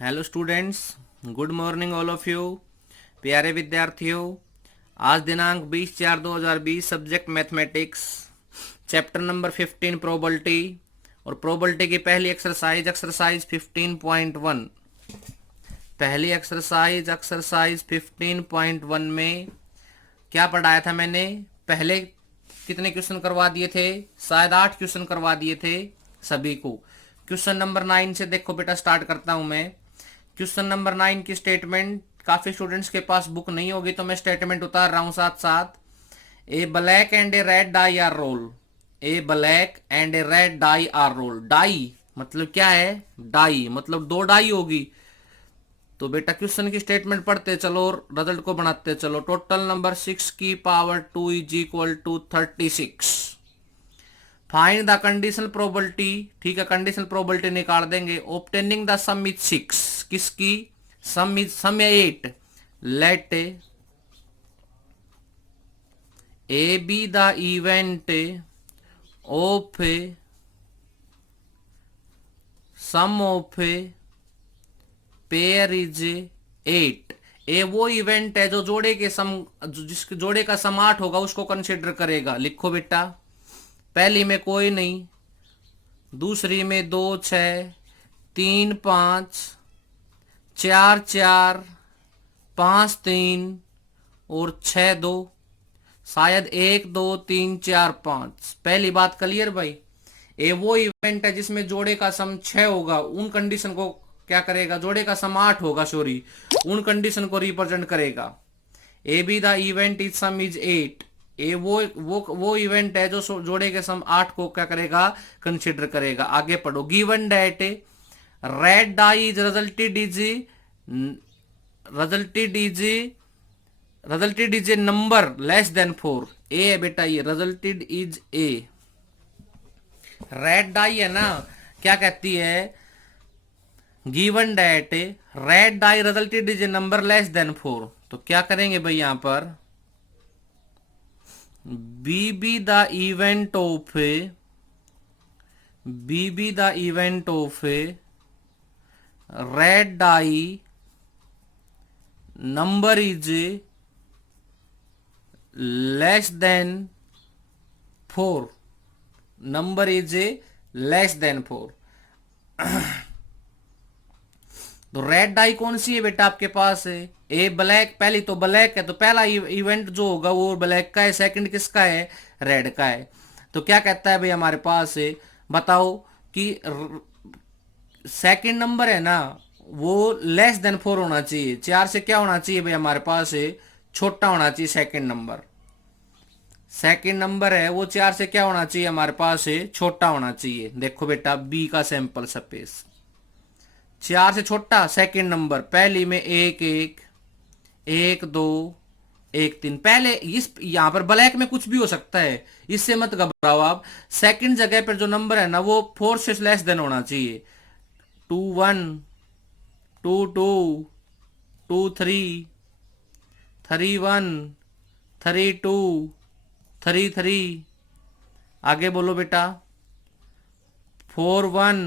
Hello students, good morning all of you. प्यारे विद्यार्थियों, आज दिनांक 20/4/2020, subject mathematics, chapter number 15 probability और प्रोबेबिलिटी की पहली एक्सरसाइज 15.1। पहली एक्सरसाइज 15.1 में क्या पढ़ाया था मैंने? पहले कितने क्वेश्चन करवा दिए थे? शायद 8 क्वेश्चन करवा दिए थे सभी को। क्वेश्चन नंबर 9 से देखो बेटा, स्टार्ट करता हूं मैं। क्वेश्चन नंबर 9 की स्टेटमेंट, काफी स्टूडेंट्स के पास बुक नहीं होगी तो मैं स्टेटमेंट उतार रहा हूं साथ साथ। A black and a red die are roll. A black and a red die are roll. Die मतलब क्या है? डाई मतलब दो डाई होगी। तो बेटा क्वेश्चन की स्टेटमेंट पढ़ते चलो और रिजल्ट को बनाते चलो। टोटल नंबर 6 की power 2 is equal to 36। Find the conditional probability. ठीक है, कंडीशनल प्रोबेबिलिटी निकाल देंगे। Obtaining the sum is 6। किसकी? Sum 8। Let A be the event of sum of pair is 8। A वो इवेंट है जो जोड़े के सम, जिसके जोड़े का सम 8 होगा उसको कंसिडर करेगा। लिखो बेटा, पहली में कोई नहीं, दूसरी में 2 6, 3 5, 4 4, 5 3 और 6 2। शायद 1 2 3 4 5। पहली बात क्लियर भाई? ए वो इवेंट है जिसमें जोड़े का सम 6 होगा, उन कंडीशन को क्या करेगा? जोड़े का सम 8 होगा, सॉरी, उन कंडीशन को रिप्रेजेंट करेगा। ए be the event is some is 8। A वो इवेंट है जो जोड़े के सम 8 को क्या करेगा? कंसिडर करेगा। आगे पढ़ो। Given that red die is resulted is a number less than 4। A है बेटा, ये resulted is A. Red die है ना, क्या कहती है? Given that red die resulted is a number less than 4। तो क्या करेंगे भाई यहां पर? B the event of red die number is less than 4। Number is less than 4। तो रेड डाई कौन सी है बेटा आपके पास? है ए ब्लैक। पहली तो ब्लैक है, तो पहला इवेंट जो होगा वो ब्लैक का है। सेकंड किसका है? रेड का है। तो क्या कहता है भाई हमारे पास है? बताओ कि सेकंड नंबर है ना, वो लेस देन 4 होना चाहिए। 4 से क्या होना चाहिए भाई हमारे पास है? छोटा होना चाहिए सेकंड नंबर। सेकंड नंबर है वो 4 से क्या होना चाहिए हमारे पास है? छोटा होना चाहिए। देखो बेटा, बी का सैंपल स्पेस 4 से छोटा सेकंड नंबर। पहली में 1 1, 1 2, 1 3। पहले इस यहां पर ब्लैक में कुछ भी हो सकता है, इससे मत घबराओ आप। सेकंड जगह पर जो नंबर है ना, वो 4 से लेस देन होना चाहिए। 2 1, 2 2, 2 3, 3 1, 3 2, 3 3। आगे बोलो बेटा। 4 1,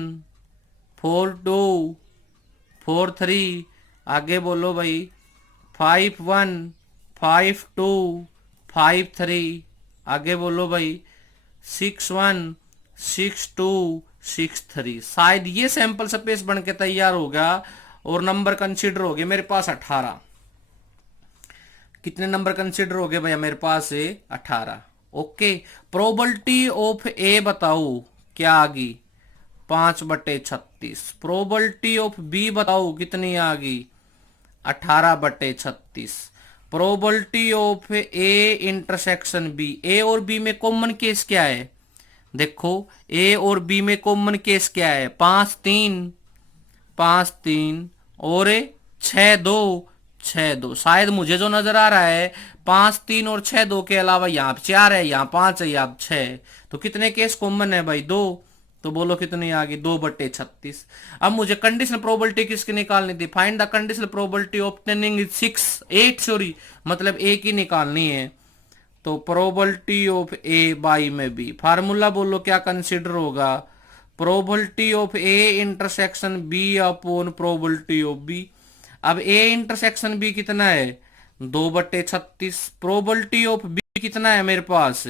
4 2, 4 3। आगे बोलो भाई। 5 1, 5 2, 5 3। आगे बोलो भाई। 6 1, 6 2, 6 3। शायद ये सैंपल स्पेस बन के तैयार होगा और नंबर कंसीडर हो गए मेरे पास 18। कितने नंबर कंसीडर हो गए भैया मेरे पास? 18। ओके। प्रोबेबिलिटी ऑफ ए बताओ क्या आ गई? 5/36। प्रोबेबिलिटी ऑफ बी बताओ कितनी आ गई? 18/36। Probability of A intersection B. A और बी में कॉमन केस क्या है? देखो, ए और बी में कॉमन केस क्या है? 5 3, 5 3 और 6 2, 6 2। शायद मुझे जो नजर आ रहा है 5 3 और 6 2 के अलावा यहाँ 4 है, यहाँ 5 है, यहाँ 6 है। तो कितने केस कॉमन है भाई? 2। तो बोलो कितनी आ गई? 2/36। अब मुझे कंडीशनल प्रोबेबिलिटी किसकी निकालनी थी? Find the conditional probability obtaining is 8 sorry, मतलब ए की निकालनी है। तो प्रोबेबिलिटी ऑफ ए बाई में बी, फार्मूला बोलो क्या कंसिडर होगा? Probability of A intersection B upon probability of B. अब ए इंटरसेक्शन बी कितना है 2/36। प्रोबेबिलिटी ऑफ बी कितना है मेरे पास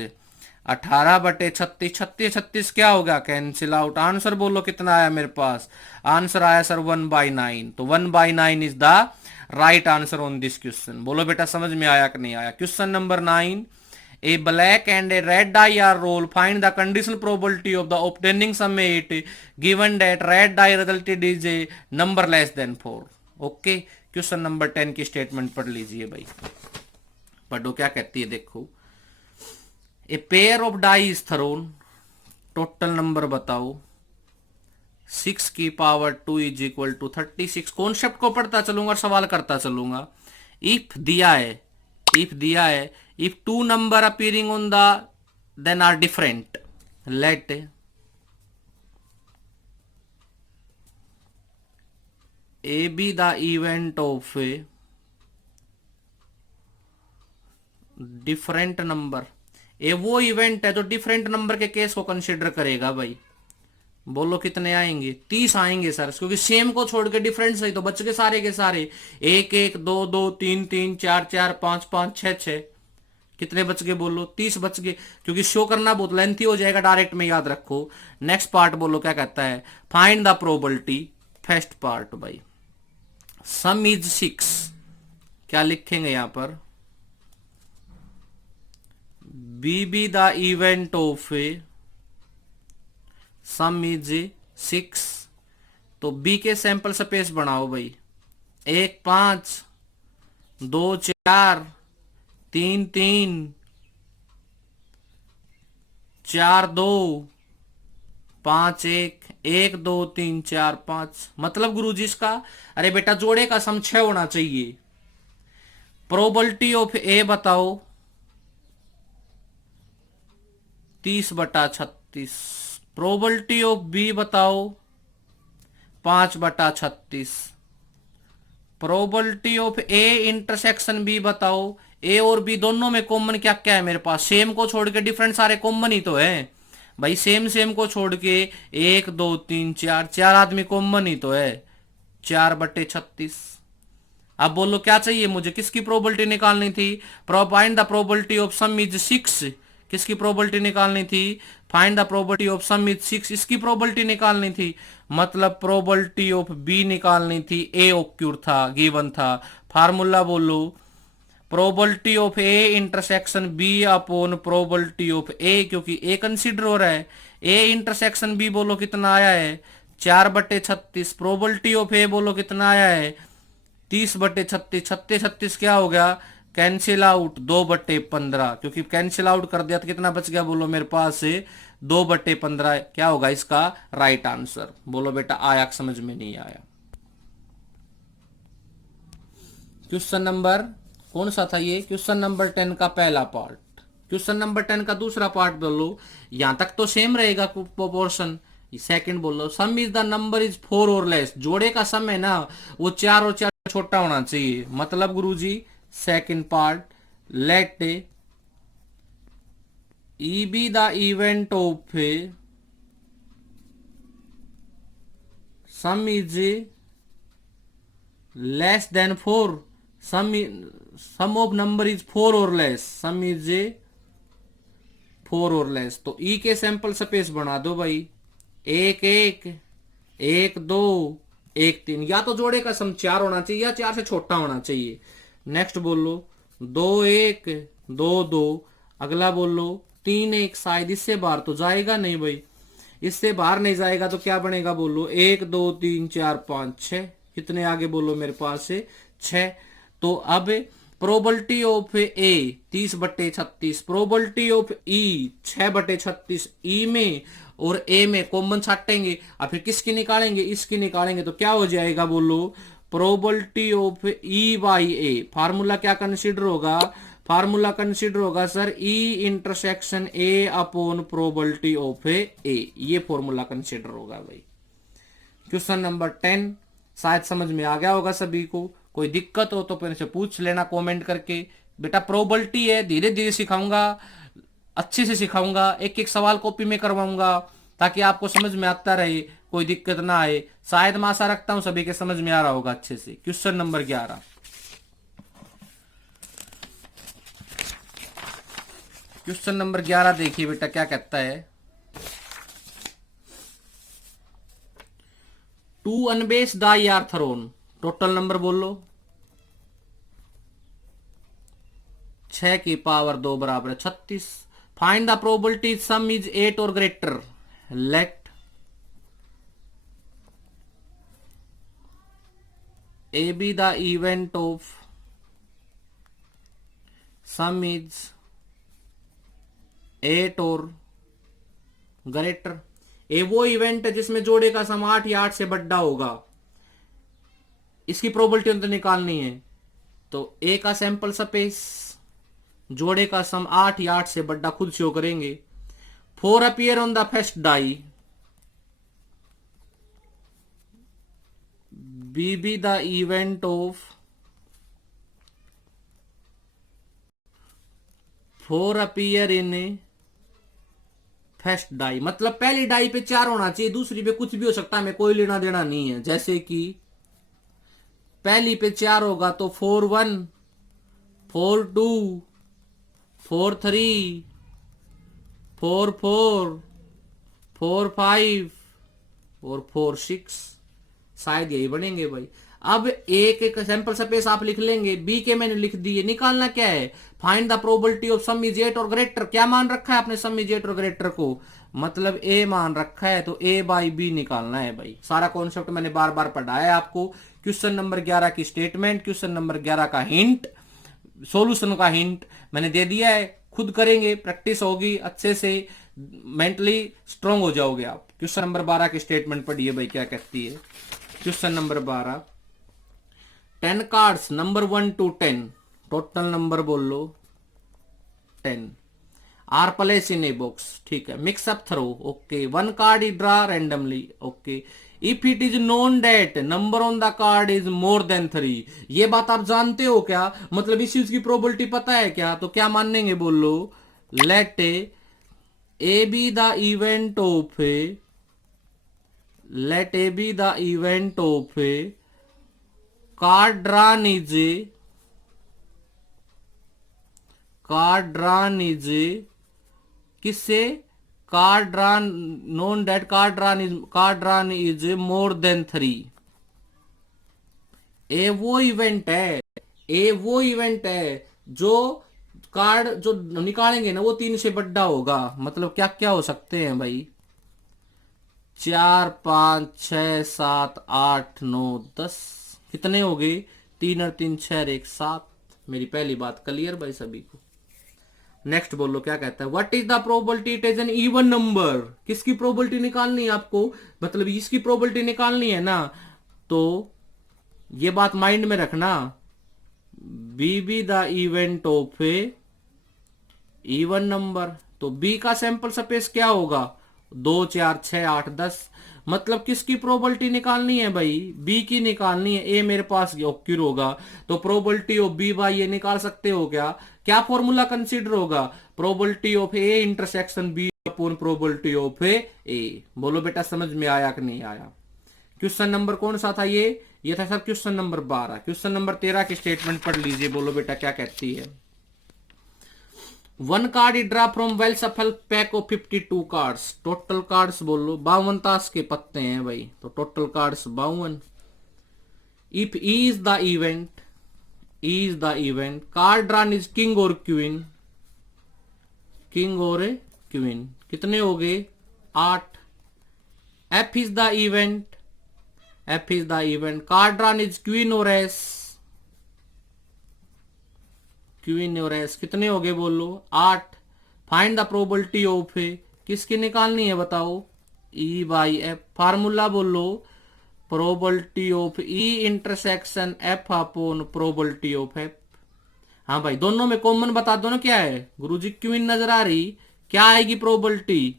18/36। 36 36 क्या होगा कैंसिल आउट। आंसर बोलो कितना आया मेरे पास। आंसर आया सर 1/9। तो 1/9 is the right answer on this question. बोलो बेटा समझ में आया कि नहीं आया। Question number 9, a black and a red die are rolled, find the conditional probability of the obtaining sum 8 given that red die resulted is a number less than 4। Okay, question number 10 की statement पढ़ लीजिए भाई। पढ़ो क्या कहती है देखो। A pair of die is thrown, total number बताओ। 6 की power 2 is equal to 36। Concept को पढ़ता चलूंगा और सवाल करता चलूंगा। इफ दिया है, इफ दिया है if two number appearing on the then are different, let a be the event of a different number। ए वो इवेंट है जो डिफरेंट नंबर के केस को कंसिडर करेगा भाई। बोलो कितने आएंगे 30 आएंगे सर, क्योंकि सेम को छोड़ के डिफरेंट सही तो बच के सारे के सारे 1 1 2 2 3 3 4 4 5 5 6 6। कितने बच गए बोलो 30 बच गए, क्योंकि शो करना बहुत लेंथी हो जाएगा, डायरेक्ट में याद रखो। नेक्स्ट पार्ट बोलो क्या कहता है। Find the probability, first part भाई। सम इज 6, क्या लिखेंगे यहां पर B the event of A some is 6। तो बी के सैंपल स्पेस बनाओ भाई। 1 5 2 4 3 3 4 2 5 1 1 2 3 4 5। मतलब गुरुजी इसका, अरे बेटा जोड़े का सम 6 होना चाहिए। प्रोबेबिलिटी ऑफ ए बताओ 30/36। प्रोबेबिलिटी ऑफ बी बताओ 5/36। Probability of A intersection B बताओ। ए और बी दोनों में कॉमन क्या क्या है मेरे पास, सेम को छोड़ के डिफरेंट सारे कॉमन ही तो है भाई। सेम सेम को छोड़ के 1 2 3 4 4 आदमी कॉमन ही तो है। 4/36। अब बोलो क्या चाहिए मुझे, किसकी प्रोबेबिलिटी निकालनी थी। Find the probability of sum is 6। किसकी प्रोबेबिलिटी निकालनी थी। Find the probability of sum is 6, इसकी प्रोबेबिलिटी निकालनी थी। मतलब प्रोबेबिलिटी ऑफ बी निकालनी थी। ए ओक्यूर था, गिवन था। फार्मूला बोलो probability of A intersection B upon probability of A, क्योंकि ए कंसीडर हो रहा है। ए इंटरसेक्शन बी बोलो कितना आया है 4/36। प्रोबेबिलिटी ऑफ ए बोलो कितना आया है 30/36। 36 36 क्या हो गया कैंसिल आउट 2/15, क्योंकि कैंसिल आउट कर दिया तो कितना बच गया बोलो मेरे पास से 2/15। क्या होगा इसका राइट आंसर। बोलो बेटा आया समझ में नहीं आया। क्वेश्चन नंबर कौन सा था ये, क्वेश्चन नंबर 10 का पहला पार्ट। क्वेश्चन नंबर 10 का दूसरा पार्ट बोलो, यहां तक तो सेम रहेगा प्रोपोर्शन। सेकंड बोलो सम इज द नंबर इज 4 और लेस। जोड़े का सम है ना वो 4 और 4 छोटा होना चाहिए। मतलब गुरुजी second part let E be the event of sum is less than 4। Sum of number is 4 और लेस। सम इज 4 और लेस। तो ई के सैंपल स्पेस बना दो भाई। 1 1 1 2 1 3। या तो जोड़े का सम 4 होना चाहिए या 4 से छोटा होना चाहिए। नेक्स्ट बोलो 2 1 2 2। अगला बोलो 3 1। शायद इससे बाहर तो जाएगा नहीं भाई, इससे बाहर नहीं जाएगा तो क्या बनेगा बोलो 1 2 3 4 5 6। कितने आगे बोलो मेरे पास से 6। तो अब probability of A 30/36, probability of E 6/36। E में और ए में कॉमन छाटेंगे और फिर किसकी निकालेंगे, इसकी निकालेंगे। तो क्या हो जाएगा बोलो probability of E by A. Formula क्या कंसीडर होगा, फार्मूला कंसीडर होगा sir E intersection A upon probability of A. ये फॉर्मूला कंसीडर होगा भाई। क्वेश्चन नंबर 10 शायद समझ में आ गया होगा सभी को। कोई दिक्कत हो तो फिर से पूछ लेना कमेंट करके। बेटा प्रोबेबिलिटी है, धीरे धीरे सिखाऊंगा, अच्छे से सिखाऊंगा, एक एक सवाल कॉपी में करवाऊंगा। ताकि आपको समझ में आता रहे, कोई दिक्कत ना आए। शायद मैं आशा रखता हूं सभी के समझ में आ रहा होगा अच्छे से। क्वेश्चन नंबर 11, क्वेश्चन नंबर 11 देखिए बेटा क्या कहता है। Two unbiased dice are thrown, total number बोलो। 6 की पावर 2 बराबर है 36। Find the probability sum is 8 और greater. Let A be the event of sum is 8 और ग्रेटर। ए वो इवेंट है जिसमें जोड़े का सम 8 या 8 से बड़ा होगा। इसकी प्रोबेबिलिटी तो निकालनी है। तो ए का सैंपल स्पेस, जोड़े का सम 8 या 8 से बड़ा, खुद शो करेंगे। 4 appear on the first die, B be the event of 4 appear in first die. मतलब पहली डाई पे 4 होना चाहिए, दूसरी पे कुछ भी हो सकता है, हमें कोई लेना देना नहीं है। जैसे कि पहली पे 4 होगा तो 4 1, 4 2, 4 3, 4 4, 4 5 और 4 6, शायद यही बनेंगे भाई। अब एक एक सैंपल स्पेस आप लिख लेंगे, बी के मैंने लिख दिए। निकालना क्या है, find the probability of sum is 8 और ग्रेटर। क्या मान रखा है आपने सम इज 8 और ग्रेटर को, मतलब ए मान रखा है, तो ए बाई बी निकालना है भाई। सारा कॉन्सेप्ट मैंने बार बार पढ़ाया है आपको। क्वेश्चन नंबर 11 की स्टेटमेंट, क्वेश्चन नंबर 11 का हिंट, सॉल्यूशन का हिंट मैंने दे दिया है। खुद करेंगे, प्रैक्टिस होगी अच्छे से, मेंटली स्ट्रांग हो जाओगे आप। क्वेश्चन नंबर 12 की स्टेटमेंट पढ़िए भाई क्या कहती है। Question number 12, 10 cards number 1 to 10, total number बोल लो 10, are place in a box. ठीक है, mix up throw. Okay, 1 card is draw randomly. Okay, if it is known that number on the card is more than 3, ये बात आप जानते हो क्या, मतलब इस चीज की प्रोबेबिलिटी पता है क्या, तो क्या मानेंगे बोलो। Let A be the event of A, let A be the event of a card drawn is किससे, card drawn known that card drawn is more than 3। ए वो इवेंट है, ए वो इवेंट है जो कार्ड जो निकालेंगे ना वो 3 से बड़ा होगा। मतलब क्या क्या हो सकते हैं भाई, 4 5 6 7 8 9 10, कितने हो गए, 3 और 3 6 और 1 7। मेरी पहली बात क्लियर भाई सभी को। नेक्स्ट बोलो क्या कहता है, what is the probability it is an even number. किसकी प्रोबेबिलिटी निकालनी है आपको, मतलब इसकी प्रोबेबिलिटी निकालनी है ना, तो ये बात माइंड में रखना। B be the event of A even number, तो बी का सैंपल स्पेस क्या होगा, 2 4 6 8 10। मतलब किसकी प्रोबेबिलिटी निकालनी है भाई, बी की निकालनी है। ए मेरे पास ऑक्यूर होगा, तो probability of B by A निकाल सकते हो क्या, क्या फॉर्मूला कंसीडर होगा, probability of A intersection B upon probability of A. बोलो बेटा समझ में आया कि नहीं आया। क्वेश्चन नंबर कौन सा था ये था sir question number 12। Question number 13 की स्टेटमेंट पढ़ लीजिए, बोलो बेटा क्या कहती है। 1 card is draw from well shuffled pack 52 cards, total cards बोलो 52 ताश के पत्ते हैं भाई, तो total cards 52। If is the event card drawn is king और क्वीन, किंग और क्वीन, कितने हो गए 8। F is the event card drawn is queen और एस, क्वीन और एस, कितने हो गए बोलो 8। Find the probability of A, किसकी निकालनी है बताओ, ई बाई एफ। फार्मूला बोलो, probability of E intersection F upon probability of F. हाँ भाई दोनों में कॉमन बता दो ना, क्या है गुरुजी, क्वीन नजर आ रही, क्या आएगी प्रोबेबिलिटी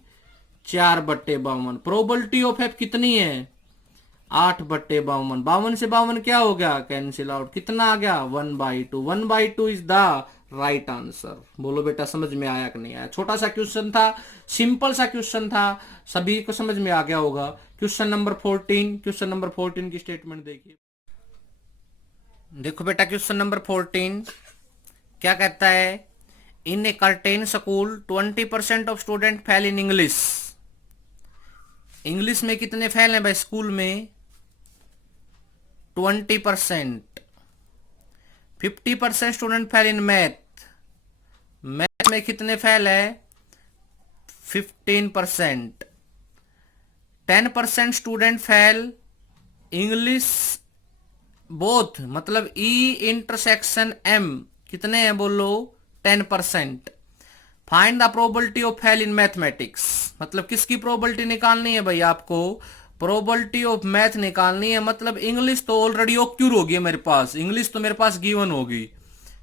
4/52। प्रोबेबिलिटी ऑफ एफ कितनी है 8/52। 52 से 52 क्या हो गया, कैंसिल आउट, कितना आ गया 1/2। 1/2 इज द राइट आंसर। बोलो बेटा समझ में आया कि नहीं आया? छोटा सा क्वेश्चन था, सिंपल सा क्वेश्चन था, सभी को समझ में आ गया होगा। क्वेश्चन नंबर 14, क्वेश्चन नंबर 14 की स्टेटमेंट देखिए। देखो बेटा क्वेश्चन नंबर 14 क्या कहता है, in a certain school 20% of student fail in English. English में कितने फेल हैं भाई स्कूल में? 20%। 50% student fail in math. Math में कितने फेल है? 15%। 10% स्टूडेंट फेल इंग्लिश बोथ, मतलब ई इंटरसेक्शन एम, कितने हैं बोलो? 10%। Find the probability of fail in mathematics, मतलब किसकी प्रोबेबिलिटी निकालनी है भाई आपको? प्रोबेबिलिटी ऑफ मैथ निकालनी है। मतलब इंग्लिश तो ऑलरेडी ओक्यूर होगी है मेरे पास, इंग्लिश तो मेरे पास गिवन होगी,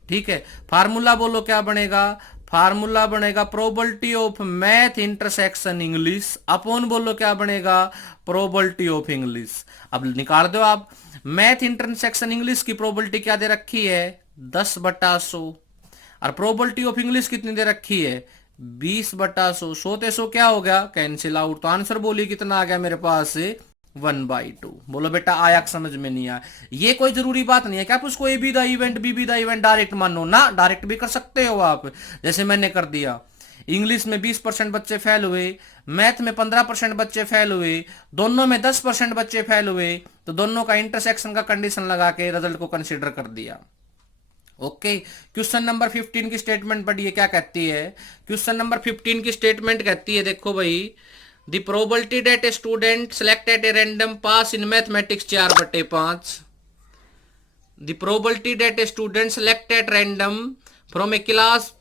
ठीक है। फार्मूला बोलो क्या बनेगा? फार्मूला बनेगा probability of math intersection English upon बोलो क्या बनेगा? Probability of English. अब निकाल दो आप। मैथ इंटरसेक्शन इंग्लिश की प्रोबेबिलिटी क्या दे रखी है? 10/100। और प्रोबेबिलिटी ऑफ इंग्लिश कितनी दे रखी है? 20/100। 100 क्या हो गया? Cancel out. तो आंसर बोलिए कितना आ गया मेरे पास? 1/2। बोलो बेटा आया समझ में नहीं आया? ये कोई जरूरी बात नहीं है कि आप उसको A be the event B be the event direct मानो ना, डायरेक्ट भी कर सकते हो आप, जैसे मैंने कर दिया। इंग्लिश में 20% बच्चे फेल हुए, मैथ में 15% बच्चे फेल हुए, दोनों में 10% बच्चे फेल हुए, तो दोनों का इंटरसेक्शन का कंडीशन लगा के रिजल्ट को कंसीडर कर दिया। ओके। क्वेश्चन नंबर 15 की स्टेटमेंट पढ़िए क्या कहती है। क्वेश्चन नंबर 15 की स्टेटमेंट कहती है, देखो भाई, the probability that a student select at a random pass in mathematics 4/5। The probability that a student select at random from a class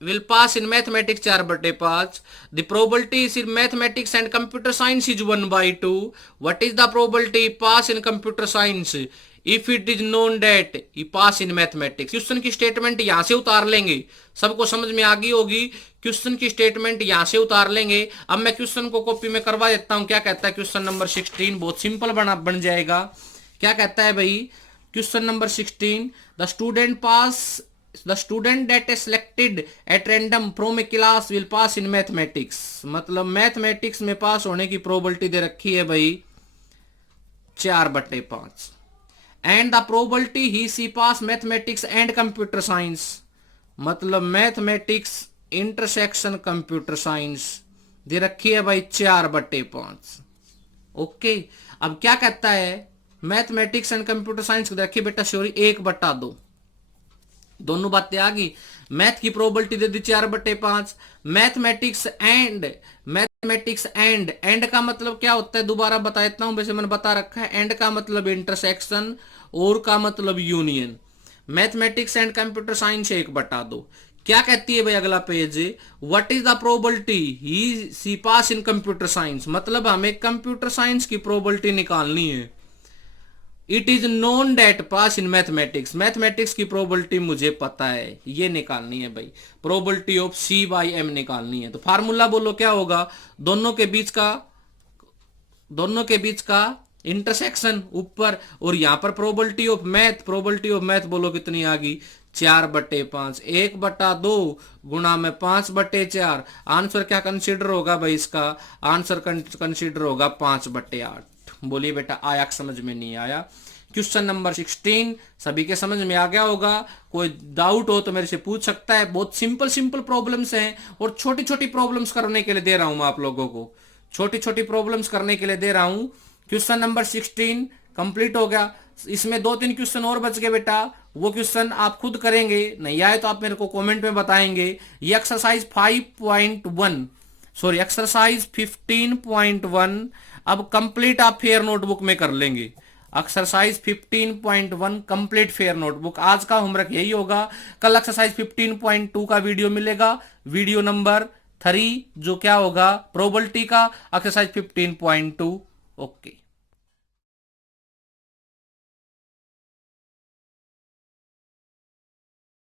will pass in mathematics 4/5. The probability is in mathematics and computer science is 1/2. What is the probability pass in computer science if it is known that he pass in mathematics? Question की statement यहां से उतार लेंगे, सबको समझ में आ गई होगी। क्वेश्चन की स्टेटमेंट यहां से उतार लेंगे। अब मैं क्वेश्चन को कॉपी में करवा देता हूं। क्या कहता है क्वेश्चन नंबर 16? बहुत सिंपल बन जाएगा। क्या कहता है भाई question number 16? The student that is selected at random from a class will pass in mathematics। मतलब मैथमेटिक्स में पास होने की प्रोबेबिलिटी दे रखी है भाई 4/5। And the probability he she pass mathematics and computer science, मतलब मैथमेटिक्स इंटरसेक्शन कंप्यूटर साइंस दे रखी है भाई 4/5। ओके। अब क्या कहता है, मैथमेटिक्स एंड कंप्यूटर साइंस दे रखी बेटा सॉरी 1/2। दोनों बातें आ गई। मैथ की probability they the 4/5। Mathematics and का मतलब क्या होता है दोबारा बता देता हूं, वैसे मैंने बता रखा है। एंड का मतलब इंटरसेक्शन और का मतलब union. Mathematics and computer science 1/2। क्या कहती है भाई अगला पेज, what is the probability he she pass in computer science, मतलब हमें कंप्यूटर साइंस की प्रोबेबिलिटी निकालनी है। It is known that pass in mathematics, mathematics की प्रोबेबिलिटी मुझे पता है, ये निकालनी है भाई। प्रोबेबिलिटी ऑफ C/M निकालनी है। तो फार्मूला बोलो क्या होगा? दोनों के बीच का इंटरसेक्शन ऊपर, और यहां पर प्रोबेबिलिटी ऑफ मैथ बोलो कितनी आ गई? 4/5। 1/2 गुणा में 5/4। आंसर क्या कंसीडर होगा भाई? इसका आंसर कंसीडर होगा 5/8। बोलिए बेटा आया समझ में नहीं आया? क्वेश्चन नंबर 16 सभी के समझ में आ गया होगा। कोई डाउट हो तो मेरे से पूछ सकता है। बहुत सिंपल प्रॉब्लम्स हैं, और छोटी छोटी प्रॉब्लम्स करने के लिए दे रहा हूं मैं आप लोगों को, छोटी छोटी प्रॉब्लम्स करने के लिए दे रहा हूं। क्वेश्चन नंबर 16 कंप्लीट हो गया। इसमें 2-3 क्वेश्चन और बच गए बेटा, वो क्वेश्चन आप खुद करेंगे, नहीं आए तो आप मेरे को कॉमेंट में बताएंगे। ये एक्सरसाइज 5.1 सॉरी एक्सरसाइज 15.1 अब कंप्लीट आप फेयर नोटबुक में कर लेंगे। Exercise 15.1 complete fair notebook. आज का होमवर्क यही होगा। कल एक्सरसाइज 15.2 का वीडियो मिलेगा, वीडियो नंबर 3, जो क्या होगा प्रोबेबिलिटी का, एक्सरसाइज 15.2। ओके।